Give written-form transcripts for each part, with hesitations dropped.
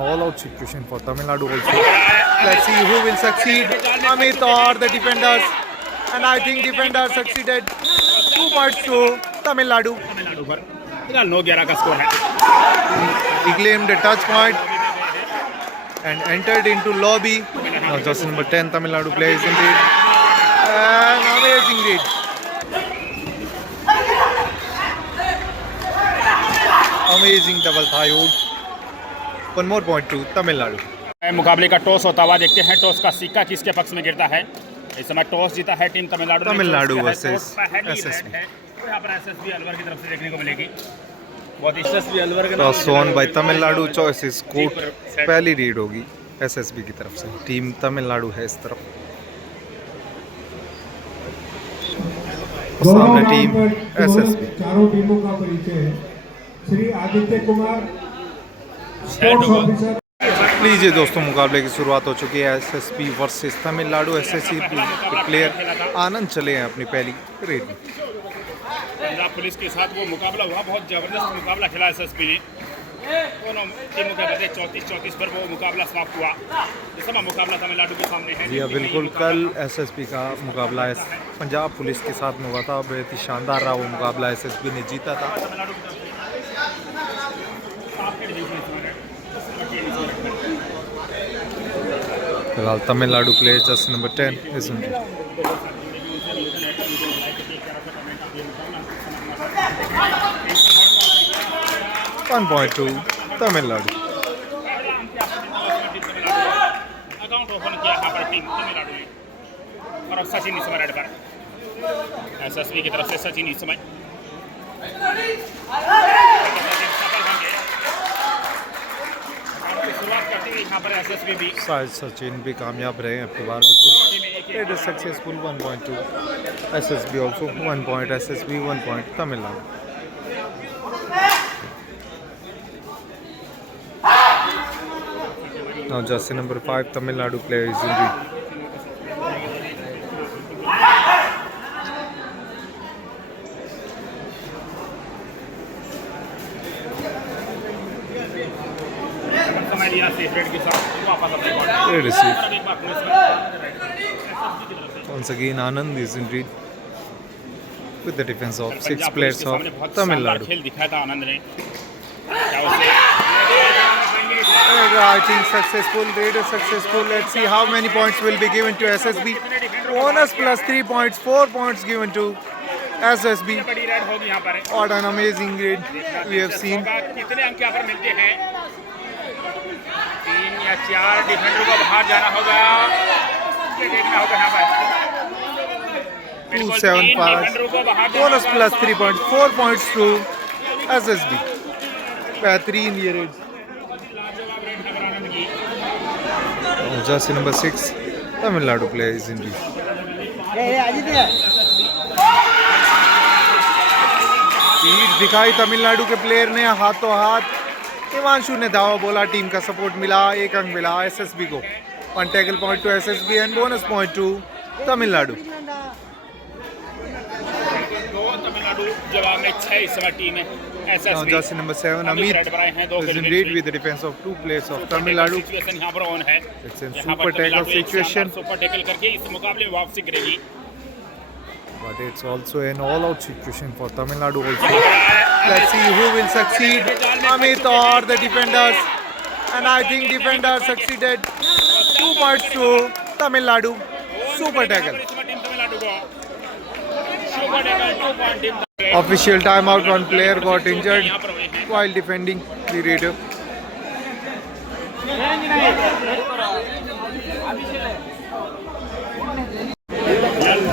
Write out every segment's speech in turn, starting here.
All out situation for Tamil Nadu also. Let's see who will succeed, Amit or the defenders. And I think defenders succeeded. 2 points to Tamil Nadu. Tamil Nadu पर फिलहाल 9-11 का score है। He claimed a touch point and entered into lobby. Now just number 10 Tamil Nadu plays indeed. An amazing read. Amazing double thigh hold. One more point to Tamil Nadu. मुकाबले का toss होता हुआ देखते हैं toss का सिक्का किसके पक्ष में गिरता है। इस समय टॉस जीता है टीम तमिलनाडु ने। तमिलनाडु टॉस वर्सेस किया है, तो पहली SSB। रेड है, तो यहाँ पर एसएसबी अलवर की तरफ से देखने को मिलेगी। बहुत एसएसबी अलवर के Toss won by Tamil Nadu. Choice is court. पहली रीड होगी SSB की तरफ से। टीम तमिलनाडु है इस तरफ। सामने टीम SSB। चारों टीमों का परिचय है। Shri Aditya Kumar sports officer. लीजिए दोस्तों, मुकाबले की शुरुआत हो चुकी है। SSB versus Tamil Nadu. SSB player Anand चले हैं अपनी पहली रेड में। पंजाब पुलिस के साथ वो मुकाबला हुआ, बहुत जबरदस्त मुकाबला खेला एसएसबी ने। दोनों टीमों के बदले 34-34 पर वो मुकाबला समाप्त हुआ। इस समय मुकाबला तमिलनाडु के सामने है। जी हाँ बिल्कुल, कल SSB का मुकाबला पंजाब पुलिस के साथ में हुआ था। बहुत ही शानदार रहा वो मुकाबला, SSB ने जीता था। फिलहाल Tamil Nadu player just number 10 is in 1 point to Tamil Nadu. Account open किया यहाँ पर टीम तमिलनाडु ने और अब सचिन इस समय रेड पर। एसएसबी की तरफ से सचिन इस समय शुरुआत करते हुए यहाँ पर एसएसबी भी शायद सचिन भी कामयाब रहे हैं अपनी बार। बिल्कुल it is successful. 1 point to SSB also 1 point SSB 1 point Tamil Nadu. Now jersey number 5 Tamil Nadu player is in lead. समय लिया सेफ रेड के साथ वापस अपने बॉल Receive. और एक बार पुलिस का Once again Anand is in lead with the defense of 6 Punjab players police के of सामने बहुत Tamil शानदार Nadu. खेल दिखाया था आनंद ने। क्या उसे I think successful, raid is successful. Let's see how many points will be given to SSB. Bonus plus 3 points, 4 points given to SSB. बड़ी रेड होगी यहाँ पर। What an amazing raid we have seen. कितने अंक यहाँ पर मिलते हैं? 3 या 4 डिफेंडर को बाहर जाना होगा, ये देखना होगा यहाँ पर। 2 7 5. Bonus plus 3 points, 4 points to SSB. बेहतरीन ये red. Jersey number 6 Tamil Nadu player is in lead. Speed दिखाई तमिलनाडु के प्लेयर ने हाथों हाथ। हिमांशु ने धावा बोला, टीम का सपोर्ट मिला, 1 अंक मिला SSB को। 1 tackle point two SSB and bonus point two Tamil Nadu. दो तमिलनाडु जवाब में 6 इस समय टीम है Now SSB. jersey number 7 Amit is in lead with the defense of 2 players of Tamil Nadu. Situation यहाँ पर ऑन है। It's a यहाँ super पर tackle तमिलनाडु एक situation. शानदार सुपर टैकल करके इस मुकाबले में वापसी करेगी। But it's also an all-out situation for Tamil Nadu also. Let's see who will succeed, Amit or the defenders. And I think defenders succeeded. 2 points to Tamil Nadu. Super tackle. इस समय team Tamil Nadu को super tackle 2 point team Official timeout. One player got injured यहाँ पर हुए हैं। while defending the raider.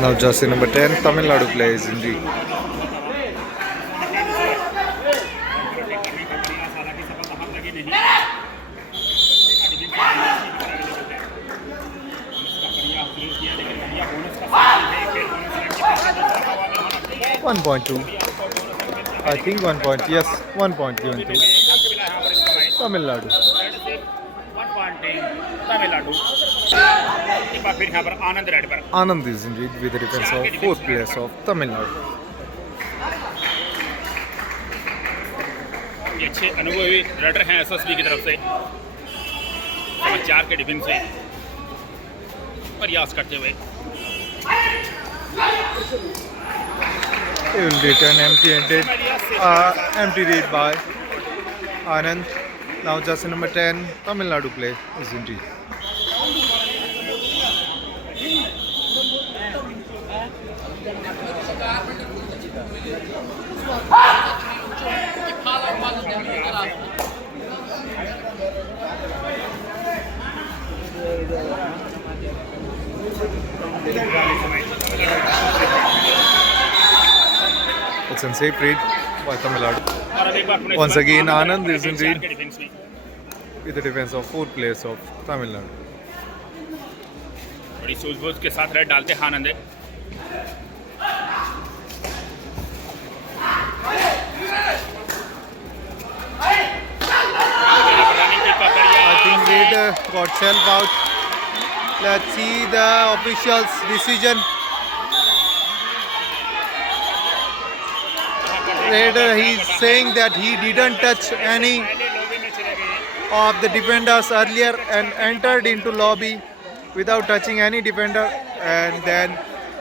Now jersey number 10 Tamil Nadu player is in lead. One point two. I think 1 point. Yes, 1 point given to Tamil Nadu. Tamil Nadu एक बार फिर यहाँ पर आनंद red पर। Anand is in lead with the defense of 4 players of Tamil Nadu. ये अच्छे अनुभवी raider हैं SSB की तरफ से। समाचार के डिफेंस से प्रयास करते हुए He will return empty-handed. Empty read by Anand. Now jersey number 10, Tamil Nadu play is indeed. It's a safe read by Tamil Nadu. और अब एक बार Pune Once again, Anand is in चार lead के डिफेंस में with the defense of 4 players of Tamil Nadu. बड़ी सूझबूझ के साथ रेड डालते हैं आनंद I think Reid got self out. Let's see the officials' decision. Reid, he's saying that he didn't touch any of the defenders earlier and entered into lobby without touching any defender, and then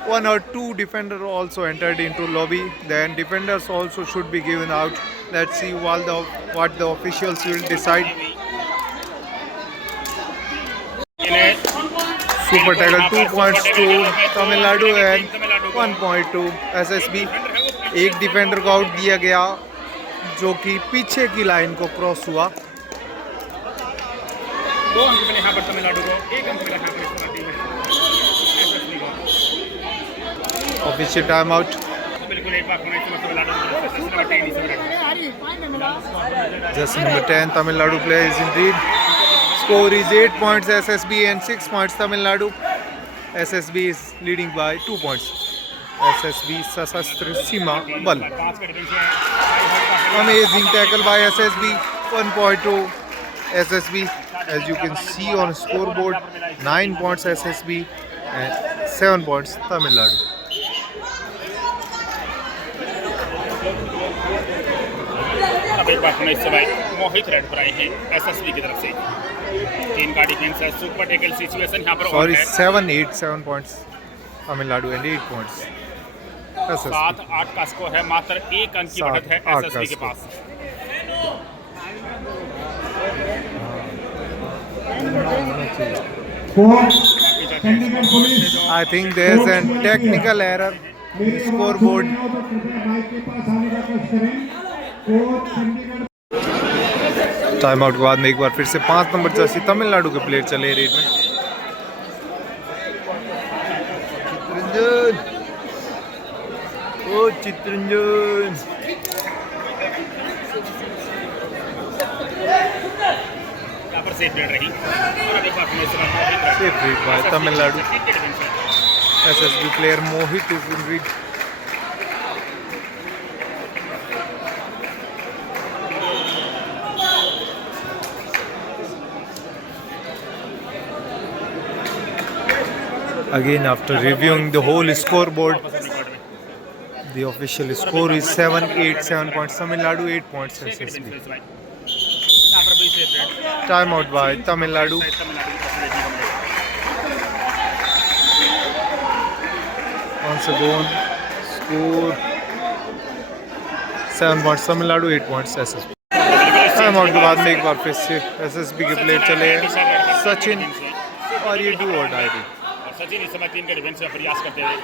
one or two defenders also entered into lobby. Then defenders also should be given out. Let's see what the officials will decide. Super tackle, 2 points to Tamil Nadu and 1 point to SSB. एक defender को out दिया गया जो कि पीछे की line को cross हुआ. 2 अंक मिले यहाँ पर तमिलनाडु को, 1 अंक मिला यहाँ पर इस टीम में SSB को. Official time out. बिल्कुल एक बार पुणे से Tamil Nadu Jersey number 10 Tamil Nadu plays indeed. Score is 8 points SSB and 6 points Tamil Nadu. SSB is leading by 2 points. SSB सशस्त्र सीमा बल. Amazing tackle by SSB. 1 point to SSB. As you can see on scoreboard, 9 points SSB and 7 points Tamil Nadu. अब एक बार पुणे इस समय मोहित red पर आए हैं एसएसबी की तरफ से. टीम का डिफेंस है, सुपर टैकल सिचुएशन यहाँ पर Sorry, 7 points Tamil Nadu and 8 points SSB. 7-8 का स्कोर है, मात्र 1 अंक की बढ़त है 7-8 एसएसबी के का पास. Coach Chandigarh police I think there's a technical error in scoreboard. Bike के पास आने का कोशिश करें. कोच चंडीगढ़ टाइम आउट के बाद में एक बार फिर से 5 नंबर जर्सी तमिलनाडु के प्लेयर चले रेड में. चित्रंजन, ओ चित्रंजन. यहाँ पर सेफ रेड रही और अब एक बार पुणे से मोहित red. Safe read by Tamil Nadu. SSB player Mohit is in read. Again, after reviewing the whole scoreboard, the official score is 7-8, 7 points Tamil Nadu, 8 points SSB. यहाँ पर भी safe red. Time out by Tamil Nadu. Once again, score 7 points Tamil Nadu, 8 points SSB. Time out के बाद में एक बार फिर से SSB के प्लेयर चले हैं सचिन और ये डू और डायरी. और सचिन इस समय टीम के डिफेंस में प्रयास करते हुए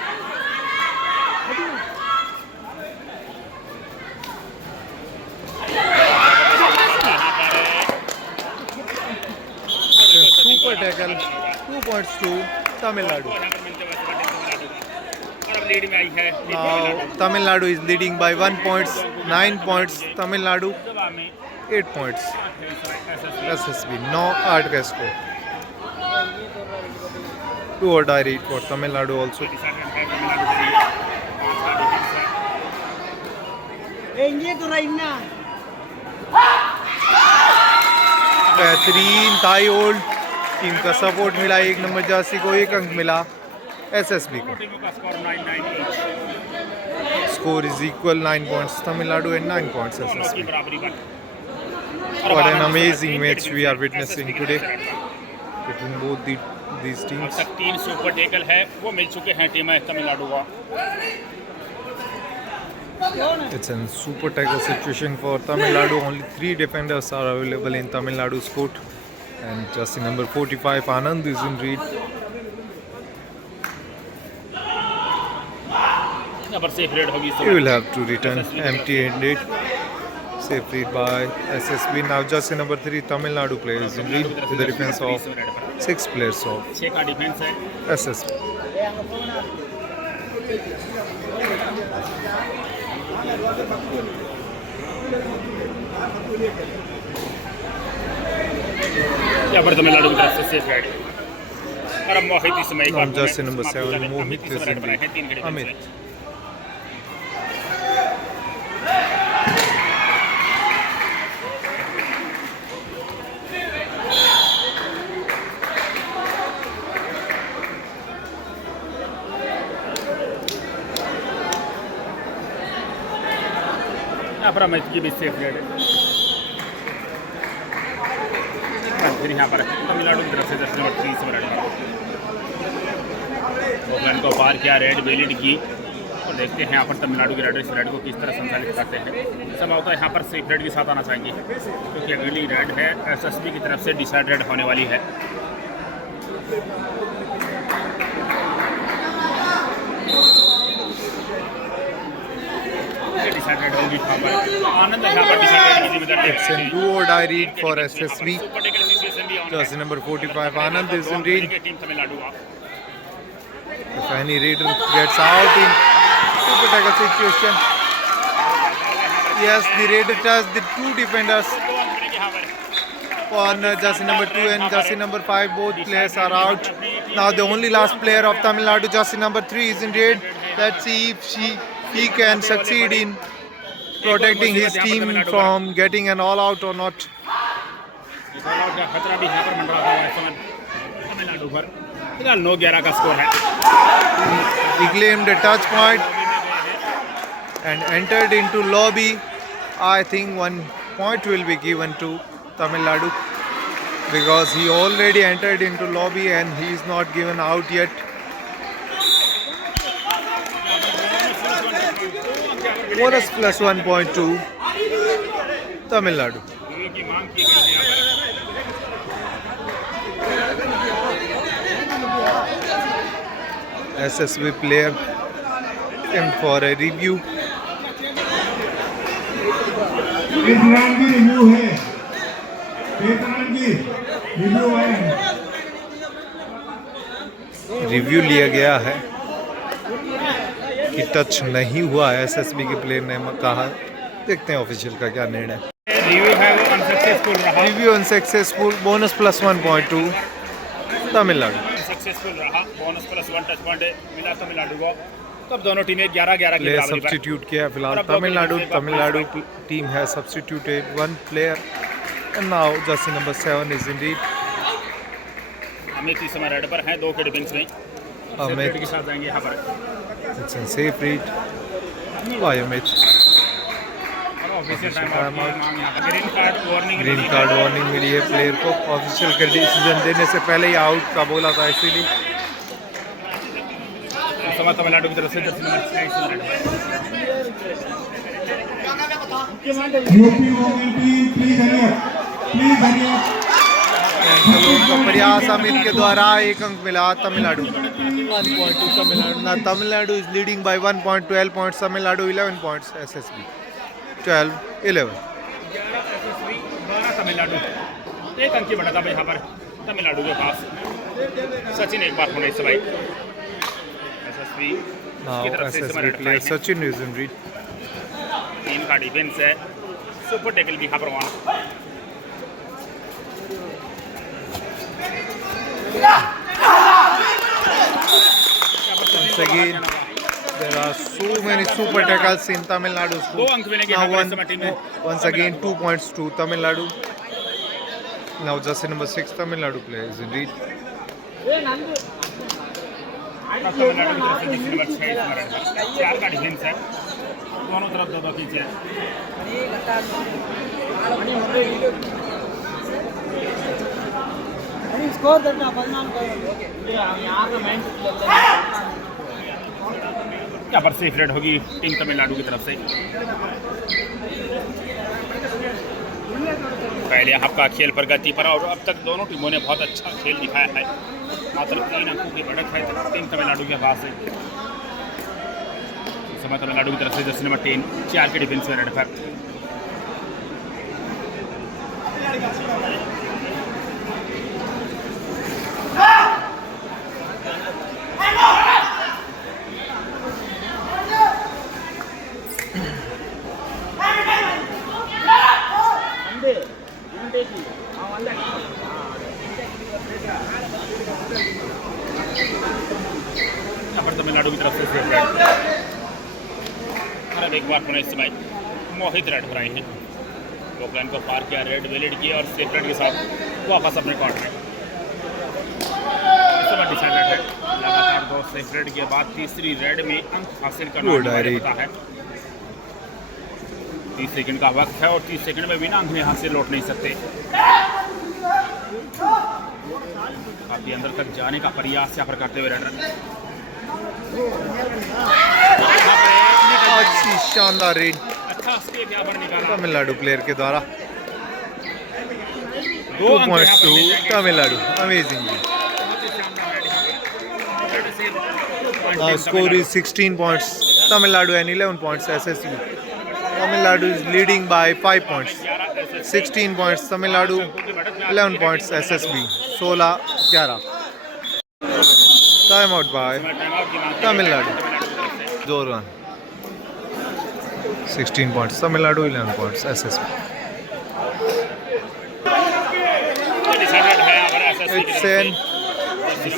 Super tackle, 2 points to Tamil Nadu. यहाँ पर मिलते हुए तमिलनाडु का. और अब लीड में आई है Now Tamil Nadu is leading by 1 points, 9 points Tamil Nadu, दबाव में 8 points एसएसबी. SSB. 9-8 का score. Do or die read for Tamil Nadu also. बेहतरीन थाई होल्ड. टीम का सपोर्ट मिला. 1 नंबर जर्सी को 1 अंक मिला SSB को. टीमों का score 9-9 each. Score is equal, 9 points Tamil Nadu and 9 points दोनों की SSB. बराबरी पर. What an amazing match we are witnessing today. between both these अब teams. तक 3 सुपर टैकल है वो मिल चुके हैं टीम तमिलनाडु को। It's a super tackle situation for Tamil Nadu. Only 3 defenders are available in Tamil Nadu's court. And jersey number 45, Anand is in read. यहाँ पर safe red होगी। He will have to return empty-handed. Safe read by SSB. Now jersey number 3, Tamil Nadu plays in lead with the defense of 6 players of 6 का defence है। SSB. यहाँ पर तमिलनाडु की तरफ से सेफ रेड। और अब मोहित इस समय Now jersey number 7, Mohit is in lead. Amit. यहाँ पर अमित की भी सेफ रेड है। फिर यहाँ पर तमिलनाडु की तरफ से जर्सी नंबर 3 से रेड ओपलन को पार किया, रेड वेलिड की। और देखते हैं यहाँ पर तमिलनाडु के रेड इस रेड को किस तरह संचालित करते हैं। संभवतः यहाँ पर सेफ रेड के साथ आना चाहिए क्योंकि अगली रेड है SSB की तरफ से डिसाइडेड होने वाली है। डिसाइडेड होगी यहाँ पर। आनंद यहाँ पर डिसाइडेड की जिम्मेदारी It's a do or die read for SSB. Jersey number 45, Anand is in read. Team Tamil Nadu If any raider gets out in super tackle situation, yes, the raider touched the 2 defenders. On jersey number 2 and jersey number 5, both players are out. Now the only last player of Tamil Nadu, jersey number 3, is in red. Let's see if he can succeed in protecting his team from getting an all-out or not. खतरा भी यहाँ पर मंडरा हुआ है इस समय तमिलनाडु पर। फिलहाल 9-11 का स्कोर है। He claimed a touch point and entered into lobby. I think 1 point will be given to Tamil Nadu because he already entered into lobby and he is not given out yet. Bonus plus 1.2 Tamil Nadu. की मांग की गई है यहाँ पर। SSB player came for a review. इस round की review है। इस राउंड की रिव्यू है। रिव्यू लिया गया है कि टच नहीं हुआ है, SSB के प्लेयर ने कहा। देखते हैं ऑफिशियल का क्या निर्णय। रिव्यू है वो अनसक्सेसफुल रहा। Review unsuccessful, bonus plus 1.2 Tamil Nadu. Successful रहा, बोनस प्लस 1 टच पॉइंट मिला तमिलनाडु को। तब दोनों टीमें 11-11 की प्लेयर बराबरी पर। सब्स्टिट्यूट किया फिलहाल तमिलनाडु टीम है substituted 1 player and now jersey number 7 is indeed Amit इस समय रेड पर हैं 2 के डिफेंस में। अमित के साथ जाएंगे यहाँ पर। it's a safe read by Amit. Official time out. Green card warning मिली है प्लेयर को ऑफिशियल का डिसीजन देने से पहले ही आउट का बोला था, इसीलिए तमिलनाडु की तरफ से Jersey number 6 UP women team please हरियर का प्रयास अमित के द्वारा 1 अंक मिला Tamil Nadu 1.2 Tamil Nadu is leading by 1.12 points Tamil Nadu 11 points SSB 12-11 Tamil Nadu 1 अंक की बढ़ा था यहाँ पर तमिलनाडु के पास। सचिन एक बार होने से भाई SSB now की तरफ से इस समय SSB रेड player है। Sachin is in read. Team का डिफेंस है, सुपर टैकल भी यहाँ पर वहाँ। Once again there are so many super tackles in Tamil Nadu. 2 अंक मिलेंगे यहाँ पर इस समय टीम में। Once again 2 points to Tamil Nadu. Now jersey number 6 Tamil Nadu players indeed. Tamil Nadu की तरफ से जर्सी नंबर 6 इस समय रेड पर। 4 का डिफेंस है, दोनों तरफ 2-2 कीजिए। यहाँ पर सेफ रेड होगी टीम तमिलनाडु की तरफ से। पहले हाफ का खेल प्रगति पर और अब तक दोनों टीमों ने बहुत अच्छा खेल दिखाया है। मात्र 3 अंकों की बढ़त है टीम तमिलनाडु के पास से। इस समय तमिलनाडु की तरफ से जर्सी नंबर 10 4 के डिफेंस में रेड पर। यहाँ पर तमिलनाडु की तरफ से सेफ रेड और अब एक बार पुनः इस समय मोहित रेड पर आए हैं। ओकलैंड को पार किया, रेड वेलिड किया और सेफ रेड के साथ वापस अपने कोर्ट में। इस समय डिसाइडेड है लगातार 2 सेफ रेड के बाद तीसरी रेड में अंक हासिल करना होता है। 30 सेकंड का वक्त है और 30 सेकंड में बिना अंक यहाँ से लौट नहीं सकते। काफी अंदर तक जाने का प्रयास यहाँ पर करते हुए रनर। अच्छी शानदार रेड अच्छा स्टेप यहाँ पर निकाला तमिलनाडु प्लेयर के द्वारा। 2 2 अंक points यहाँ पर to मिल जाएंगे। Tamil Nadu. Amazing. Now score is 16 points Tamil Nadu and 11 points SSB. Tamil Nadu is leading by 5 points. 16 points Tamil Nadu, 11 points SSB. 16-11. Time out by Tamil Nadu. Zoran. 16 points Tamil Nadu, 11 points SSB. It's an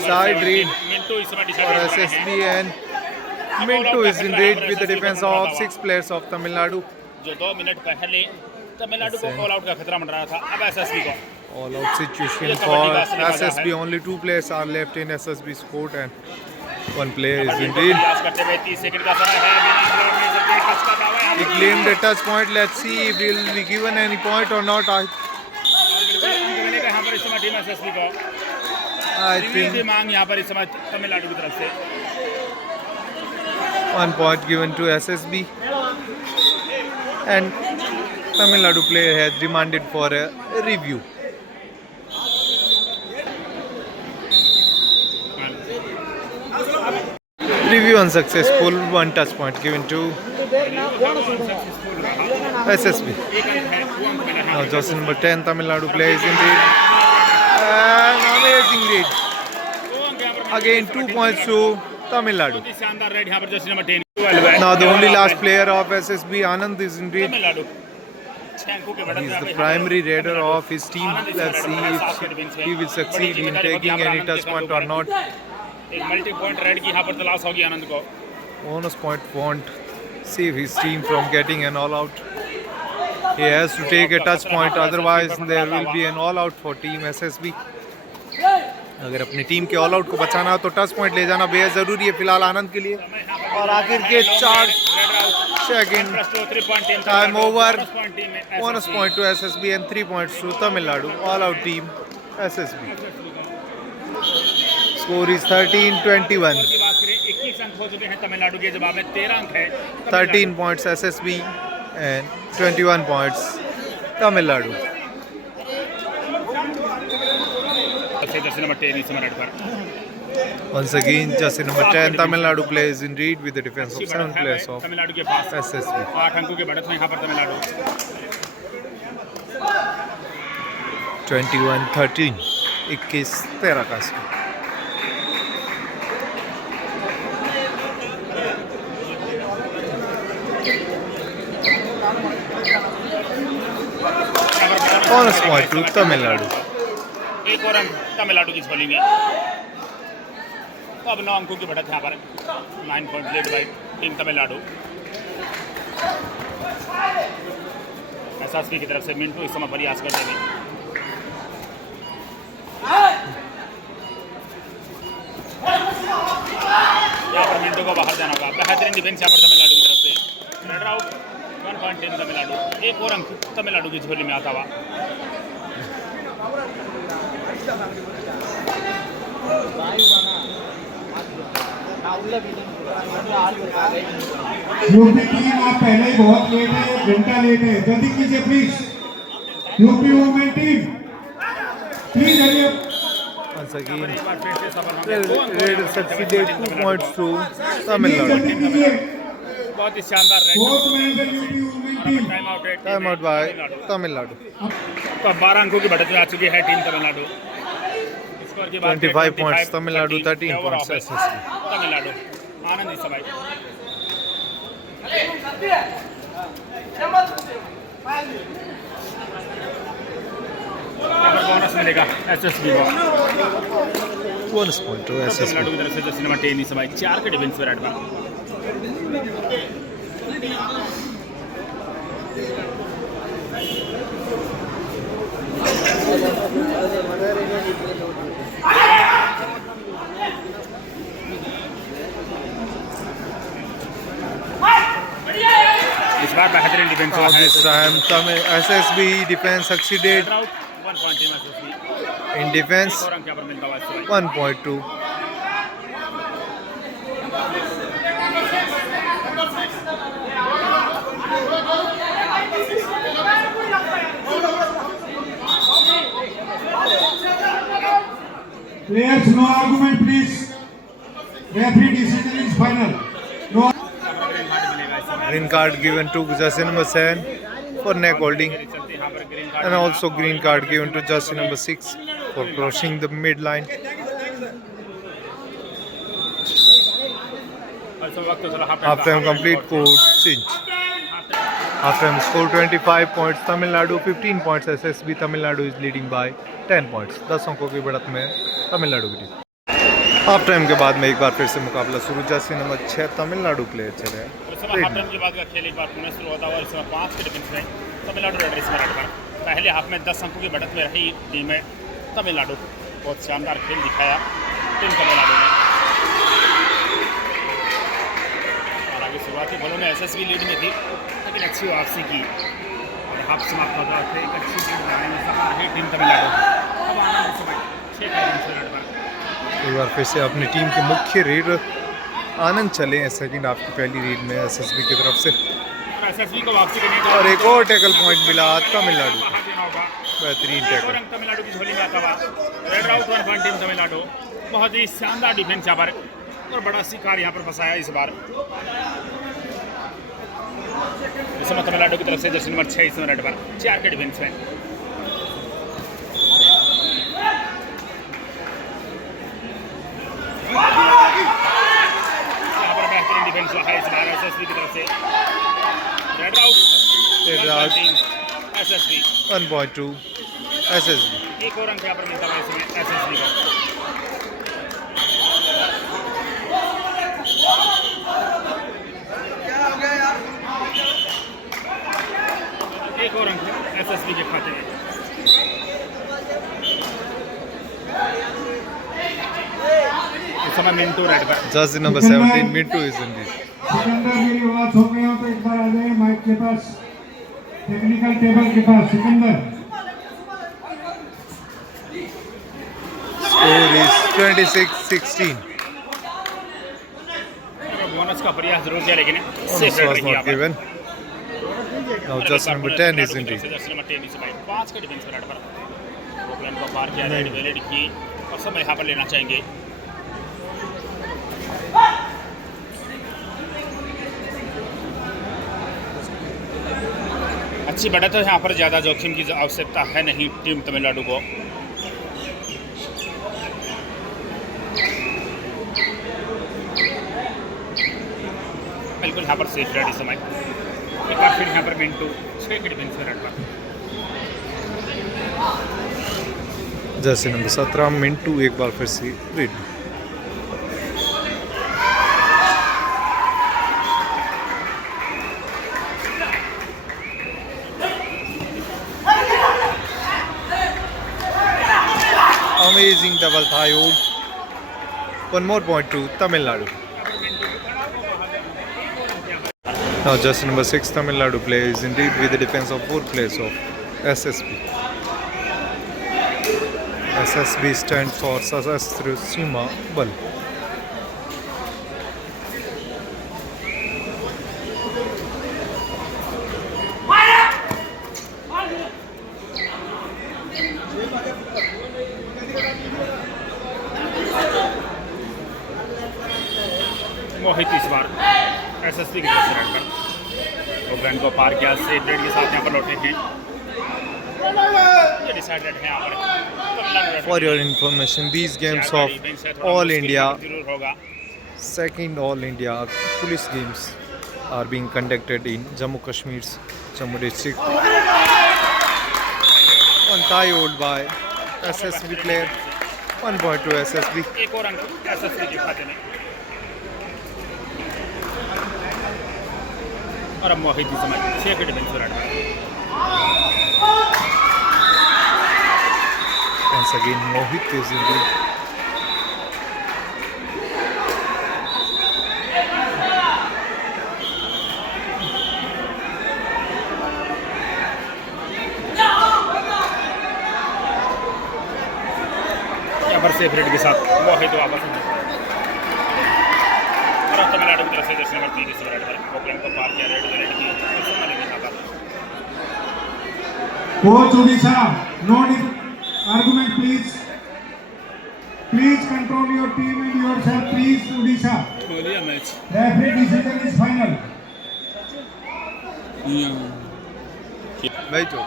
side read for SSB and Mintu is in lead with the defense of 6 players of Tamil Nadu. जो 2 minute पहले तमिलनाडु को call out का खतरा मंडरा था, अब SSB को All out situation for SSB. Only 2 players are left in SSB's court and 1 player is in lead. प्रयास करते हुए 30 सेकंड का समय है। He claimed a touch point. Let's see if he will be given any point or not. यहाँ पर इस समय टीम एसएसबी को I think मांग यहाँ पर इस समय तमिलनाडु की तरफ से 1 point given to SSB and Tamil Nadu player has demanded for a review. Review unsuccessful. 1 touch point given to SSB. Now just number 10 Tamil Nadu player is in lead. An amazing lead. Again 2 points to Tamil Nadu. शानदार red यहाँ पर Jersey number 10 Now the only last player of SSB Anand is in lead. Tamil Nadu 6 अंकों के बढ़त He is में the अभी primary raider of his team. Let's see if he will succeed in taking any touch point or not. एक multi point red की यहाँ पर तलाश होगी आनंद को। Bonus point won't save his team from getting an all out. He has to take a touch point, otherwise there will be an all out for team SSB. अगर अपनी team के all out को बचाना हो तो touch point ले जाना बेहद ज़रूरी है फिलहाल आनंद के लिए। और आखिर के 4 second time over. Bonus point two SSB and 3 points to Tamil Nadu. All out team SSB. Score is 13-21. 21 अंक हो चुके हैं तमिलनाडु के जवाब में 13 अंक है 13 points SSB and 21 points Tamil Nadu. Jersey number 10 इस समय रेड पर। Once again, jersey number 10 Tamil Nadu plays in lead with the defense of 7 players of Tamil Nadu के पास SSB. 8 अंकों के बढ़त में यहाँ पर तमिलनाडु 21-13. 21-13 का score. Bonus point to Tamil Nadu. एक और अंक तमिलनाडु की झोली में। तो अब 9 अंकों की बढ़त यहाँ पर 9 point led by team Tamil Nadu. SSB की तरफ से मिंटू इस समय प्रयास करते हैं। यहाँ पर मिंटू को बाहर जाना होगा। बेहतरीन डिफेंस यहाँ पर तमिलनाडु की तरफ से। Red out 1 point team Tamil Nadu. एक और अंक तमिलनाडु की झोली में आता हुआ। यूपी टीम आप पहले ही बहुत लेट है, 1 घंटा लेट है, जल्दी कीजिए please. UP women team please हरिए। Once again, एक बार फिर से सफल Red succeeded 2 points to Tamil please Nadu. जल्दी कीजिए। बहुत ही शानदार red. Fourth man the UP women team. Time out है Time out by Tamil Nadu. तो 12 अंकों की बढ़त में आ चुकी है टीम तमिलनाडु। स्कोर की बात करें 25 points Tamil Nadu, 13 over points of SSB. Tamil Nadu. Anand इस समय बोनस मिलेगा एसएसबी को। Bonus point to SSB. Tamil Nadu की तरफ से जर्सी नंबर 10 इस समय 4 के डिफेंस में रेड पर। इस बार बेहतरीन डिफेंस हुआ है। This time Tamil SSB defense succeeded Red out, 1 point team SSB. in defense. और अंक यहाँ पर मिलता हुआ इस समय। 1.2. Players, no argument, please. Referee decision is final. No. Green card given to jersey number 7 for neck holding, and also green card given to jersey number 6 for crossing the midline. Half time complete, code change. Half time score 25 points Tamil Nadu, 15 points SSB. Tamil Nadu is leading by 10 points. 10 अंकों की बढ़त में तमिलनाडु की team. Half time के बाद में एक बार फिर से मुकाबला शुरू। जर्सी नंबर 6 तमिलनाडु प्लेयर चले हैं। इस समय हाफ टाइम के बाद का खेल एक बार पुनः शुरू होता हुआ। इस समय 5 के डिफेंस में तमिलनाडु रेडर्स में रेड पर। पहले हाफ में 10 अंकों की बढ़त में रही टीम है तमिलनाडु। बहुत शानदार खेल दिखाया टीम तमिलनाडु ने। हालांकि शुरुआती बॉलों में एसएसबी लीड में थी, लेकिन अच्छी वापसी की और हाफ समाप्त होता है एक अच्छी लीड बनाने में सफल रही टीम तमिलनाडु। अब आनंद इस समय 6 के डिफेंस में रेड पर। एक बार फिर से अपनी टीम के मुख्य रीड आनंद चले हैं सेकंड हाफ की पहली रीड में एसएसबी की तरफ से, एसएसबी को वापसी करने का और एक और टैकल पॉइंट मिला तमिलनाडु को। वहाँ देना होगा। बेहतरीन और टैकल। अंक तमिलनाडु की झोली में आता हुआ। Red out 1 point team Tamil Nadu. बहुत ही शानदार डिफेंस यहाँ पर और बड़ा शिकार यहाँ पर फंसाया इस बार। इस समय तमिलनाडु की तरफ से जर्सी नंबर 6 इस समय रेड पर 4 के डिफेंस में। यहाँ पर बेहतरीन डिफेंस हुआ है इस बार एसएसबी की तरफ से। Red out SSB 1.2 SSB। एक और अंक यहाँ पर मिलता है इसमें एसएसबी को। एक और अंक एसएसबी के खाते में। इस समय मिंटू रेड पर। Jersey number 17 Mintu is in lead. Sikandar मेरी आवाज हो गई हो तो एक बार आ जाए माइक के पास, टेक्निकल टेबल के पास। Sikandar Score is 26-16. बोनस का प्रयास जरूर किया लेकिन Bonus सेफ रेड was रही यहाँ not पर। given. Now jersey number 10 is in lead. Jersey number 10 इस समय 5 के डिफेंस में रेड पर। प्रोग्राम को पार किया रेड वेलेड की और समय यहाँ पर लेना चाहेंगे। अच्छी बढ़त है यहाँ पर, ज़्यादा जोखिम की आवश्यकता है नहीं टीम तमिलनाडु को। बिल्कुल यहाँ पर सेफ रेड इस समय। एक बार फिर यहाँ पर मिंटू 6 के डिफेंस में रेड पर। जर्सी नंबर 17 मिंटू एक बार फिर से read. Amazing double thigh hold. One more point to Tamil Nadu. Now jersey number 6 Tamil Nadu player is indeed with the defense of 4 players of SSB. SSB stands for Sasastra Sima Bal. मोहित इस बार SSP की तरफ से run कर वो गेंद को पार किया, safe red के साथ यहाँ पर लौटे हैं। ये डिसाइडेड है यहाँ पर। For your information, these games of All India, जरूर होगा। second All India police games are being conducted in Jammu Kashmir's Jammu district. One tie hold by SSB player. 1 point to SSB. एक और अंक SSP के खाते में। और अब मोहित इस समय 6 के डिफेंस रन कर। Once again, Mohit is in the यहाँ पर सेफ रेड के साथ मोहित वापस और अब तमिलनाडु की तरफ से जैसे नंबर 3 इस रेड पर ओकलैंड को पार किया, रेड की और संभालने की ताकत। Coach Odisha, no argument, please. Please control your team and yourself, please, Odisha. खोलिए match. Referee decision is final. right to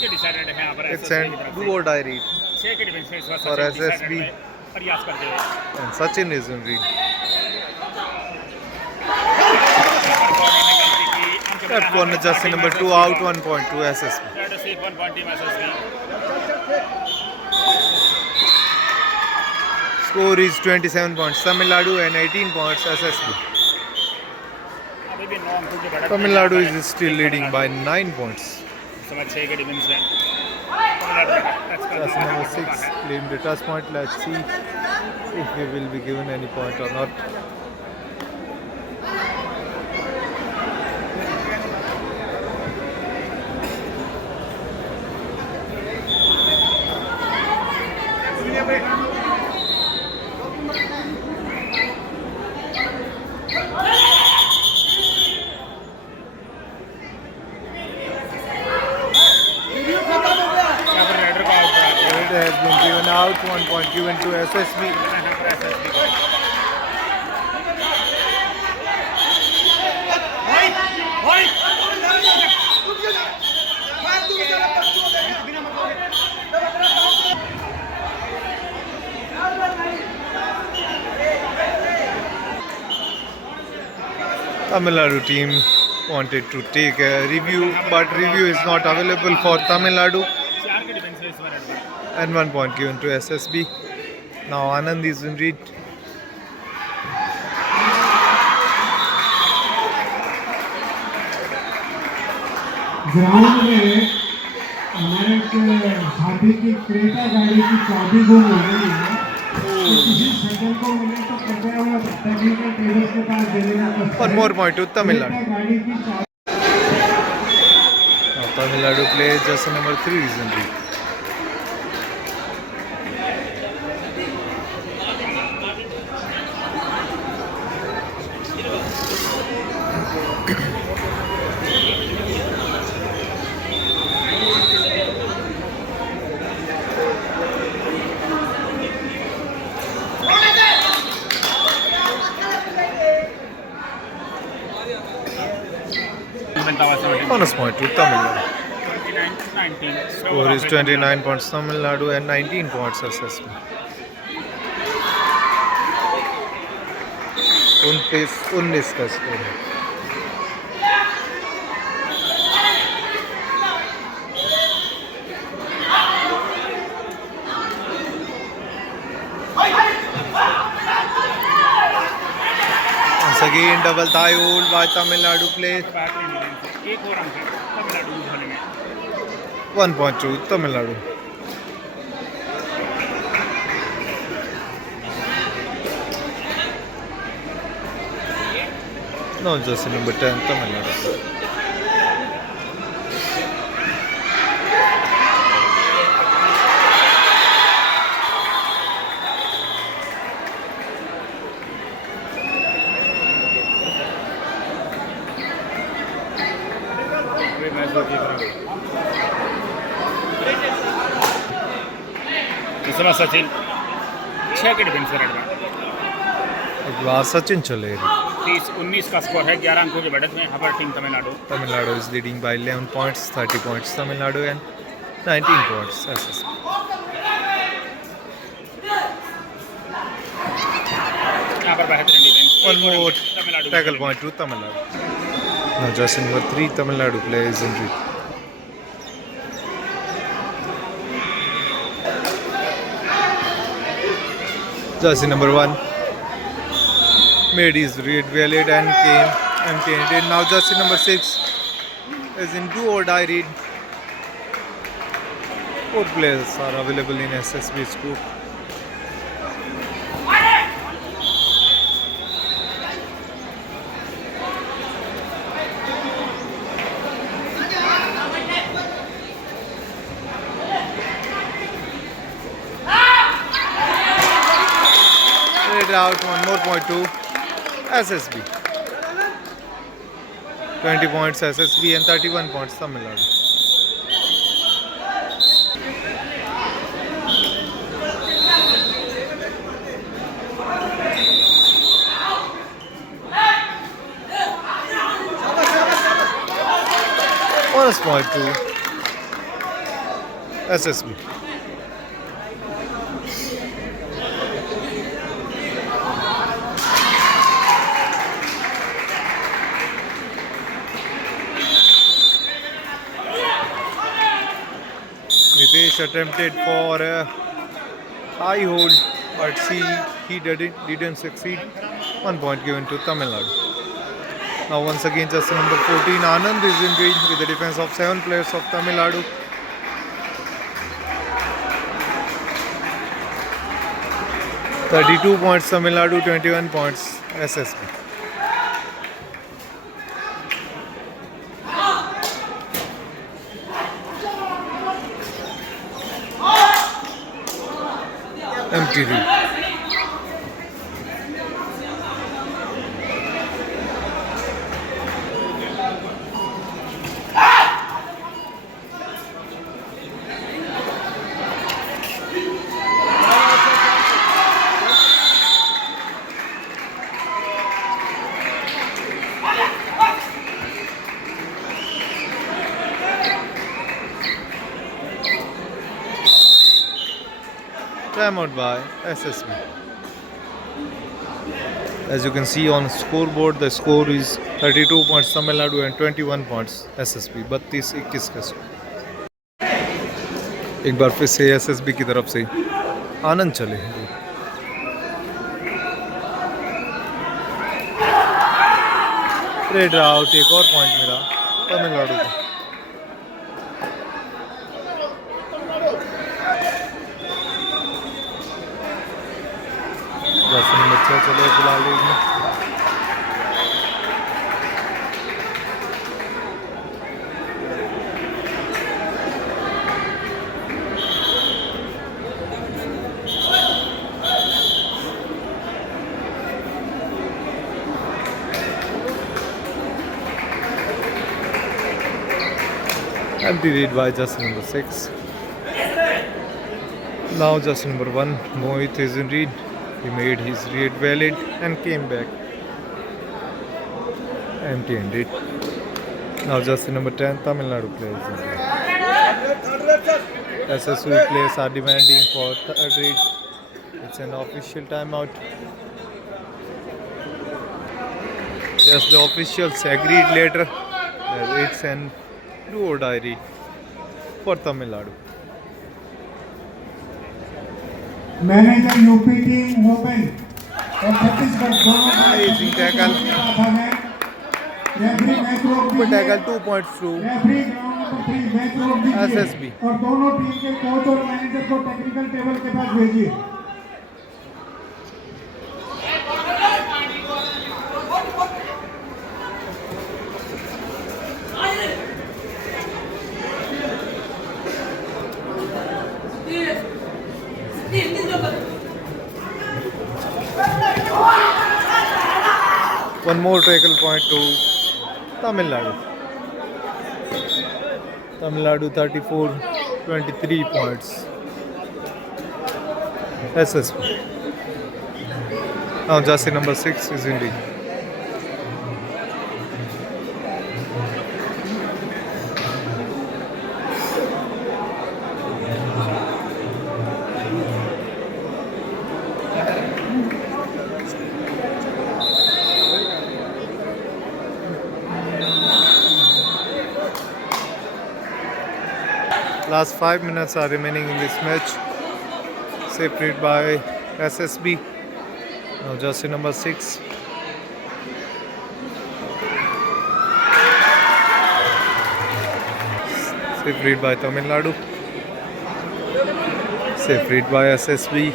ये डिसाइडेड है यहाँ पर it's SSB an की तरफ do से। or die read 6 के डिफेंस में इस बार for सचिन decided SSB. में प्रयास करते हुए and Sachin is in read. Left corner jersey number 2 out 1 point to SSB. Try to save 1 point team SSB. Score is 27 points Tamil Nadu and 18 points SSB. अभी भी 9 अंकों की बढ़त Tamil Nadu is still leading by 9 points. इस समय 6 के defence में तमिलनाडु का टच का Jersey number मौका 6 है। claimed the touch point. Let's see if he will be given any point or not. यहाँ पर रेडर का आउट पड़ा। It has been given out 1 point given to SSB. यहाँ पर SSB को Tamil Nadu team wanted to take a review, but review is not available for Tamil Nadu. 4 के defence में इस बार raider. And 1 point given to SSB. Now Anand is in read. Ground में हमारे एक साथी की क्रेटा गाड़ी की चाबी गुम हो गई है। तो किसी सज्जन को मिले तो कृपया वो टेक्निकल टेबल के पास देने का 1 more point to Tamil Nadu. Creta गाड़ी की चाबी Now Tamil Nadu plays jersey number 3 is in read. Bonus point to Tamil Nadu. 29-19 Score is 29 points Tamil Nadu and 19 points SSB. 19 का स्कोर है. Once again double thigh hold by Tamil Nadu player. एक और अंक तमिलनाडु की झोली में। 1 point to Tamil Nadu. No, jersey number 10 Tamil Nadu. इस समय सचिन 6 के डिफेंस रेड में। एक बार सचिन चले 30-19 का स्कोर है, 11 अंकों की बढ़त में यहाँ पर team Tamil Nadu. Tamil Nadu is leading by 11 points, 30 points Tamil Nadu and 19 points SSB. यहाँ पर बेहतरीन defence. One more Tamil Nadu tackle point to Tamil Nadu. Now jersey number 3 Tamil Nadu player is injured. Jersey number 1 made his read valid and came empty-handed. Now jersey number 6 is in do or die read. 4 players are available in SSB scoop. Read out, one more point to SSB. 20 points SSB and 31 points Tamil Nadu. Bonus point to SSB. Nitesh attempted for a high hold, but he didn't succeed. 1 point given to Tamil Nadu. Now once again just number 14 Anand is in range with the defense of 7 players of Tamil Nadu. (32 points Tamil Nadu, 21 points SSB. Empty read. Timeout by SSB. As you can see on scoreboard, the score is 32 points Tamil Nadu and 21 points SSB. 32-21 का score. एक बार फिर से SSB की तरफ से आनंद चले हैं. Red out, एक और पॉइंट मिला तमिलनाडु को. बच्चा चले फिलहाल लीग में. Empty read by just number 6. Now just number 1 Mohit is in read. He made his read valid and came back empty-handed. Now just number 10 Tamil Nadu players. SSB players are demanding for third read. It's an official timeout. Yes, the officials agreed later that it's an do or die read for Tamil Nadu. Manager UP team open और छत्तीसगढ़ दोनों Amazing tackle. Referee match रोक Super tackle, 2 points through referee ground number 3 match रोक दीजिए SSB. और दोनों team के coach और manager को टेक्निकल टेबल के पास भेजिए. One more tackle point to Tamil Nadu. Tamil Nadu 34, 23 points. SSB. Now jersey number 6 is in lead. Last 5 minutes are remaining in this match. Separated by SSB. Now jersey number 6. Separated by Tamil Nadu. Separated by SSB.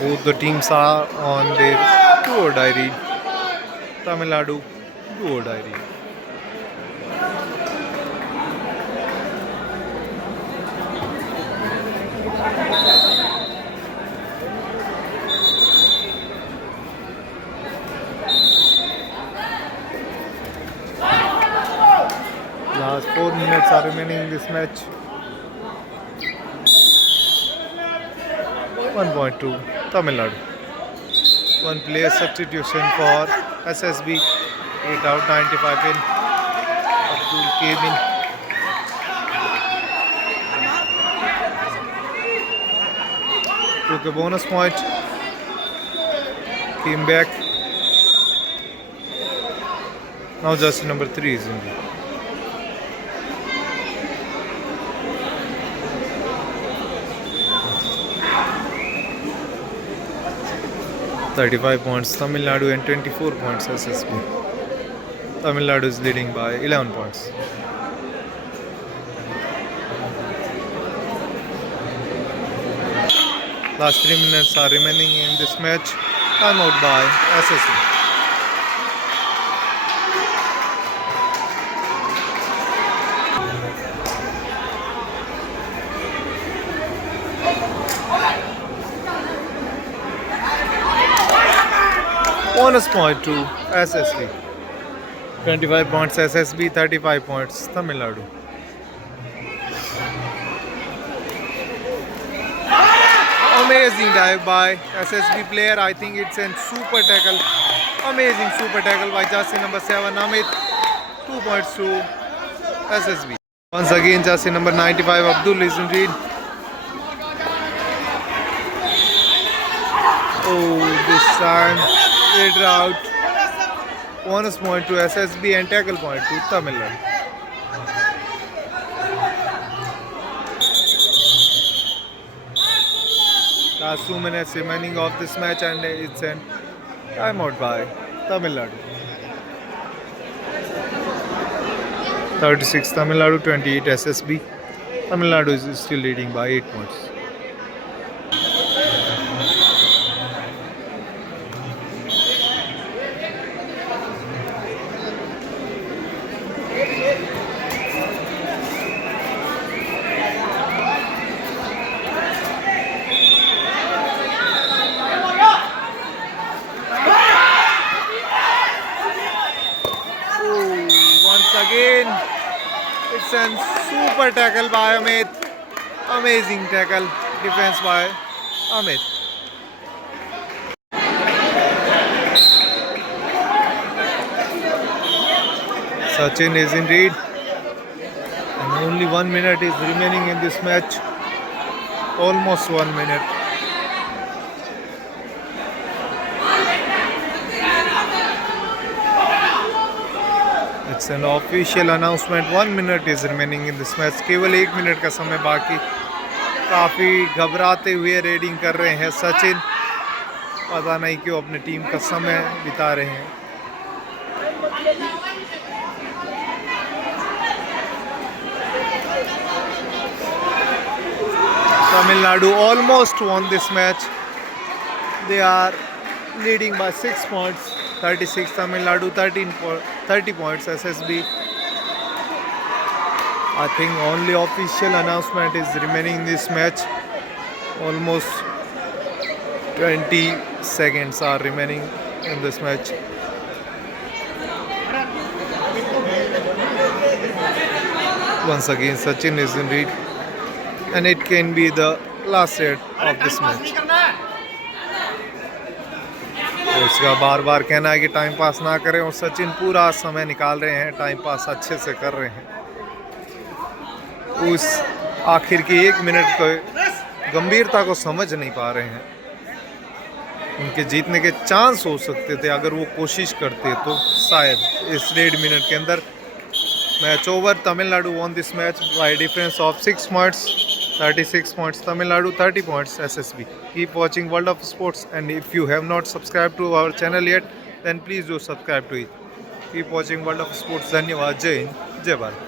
Both the teams are on their do or die read. Tamil Nadu do or die read. Last 4 minutes are remaining in this match. 1.2 Tamil Nadu. One player substitution for SSB. 8 out 95 in. Abdul came in. Took a bonus point. Came back. Now jersey number 3 is in lead. £35 Tamil Nadu and 24 points SSB. Tamil Nadu is leading by 11 points. Last 3 minutes are remaining in this match. Time out by SSB. Bonus point to SSB. 25 points SSB, 35 points Tamil Nadu. Amazing dive by SSB player. I think it's a super tackle. Amazing super tackle by jersey number 7 Amit. 2 points to SSB. Once again jersey number 95 Abdul is in lead. Oh, this time it out. Bonus point to SSB and tackle point to Tamil Nadu. Last 2 minutes remaining of this match and it's an timeout by Tamil Nadu. 36 Tamil Nadu, 28 SSB. Tamil Nadu is still leading by 8 points. Again, it's a super tackle by Amit. Amazing tackle, defense by Amit. Sachin is in lead, and only 1 minute is remaining in this match. Almost 1 minute. It's an official announcement. 1 minute is remaining in this match. केवल 1 minute का समय बाकी. काफ़ी घबराते हुए raiding कर रहे हैं सचिन. पता नहीं क्यों अपने टीम का समय बिता रहे हैं. Tamil Nadu almost won this match. They are leading by 6 points. 36 Tamil Nadu, 30 points SSB. I think only official announcement is remaining in this match. Almost 20 seconds are remaining in this match. Once again Sachin is in lead, and it can be the last set of this match. तो इसका बार बार कहना है कि time pass ना करें और सचिन पूरा समय निकाल रहे हैं, टाइम पास अच्छे से कर रहे हैं। उस आखिर की 1 मिनट को गंभीरता को समझ नहीं पा रहे हैं। उनके जीतने के चांस हो सकते थे अगर वो कोशिश करते तो शायद इस 1.5 मिनट के अंदर। Match over, Tamil Nadu won this match by difference of 6 points, 36 points Tamil Nadu, 30 points SSB. Keep watching World of Sports, and if you have not subscribed to our channel yet, then please do subscribe to it. Keep watching World of Sports. धन्यवाद, जय हिंद, जय भारत।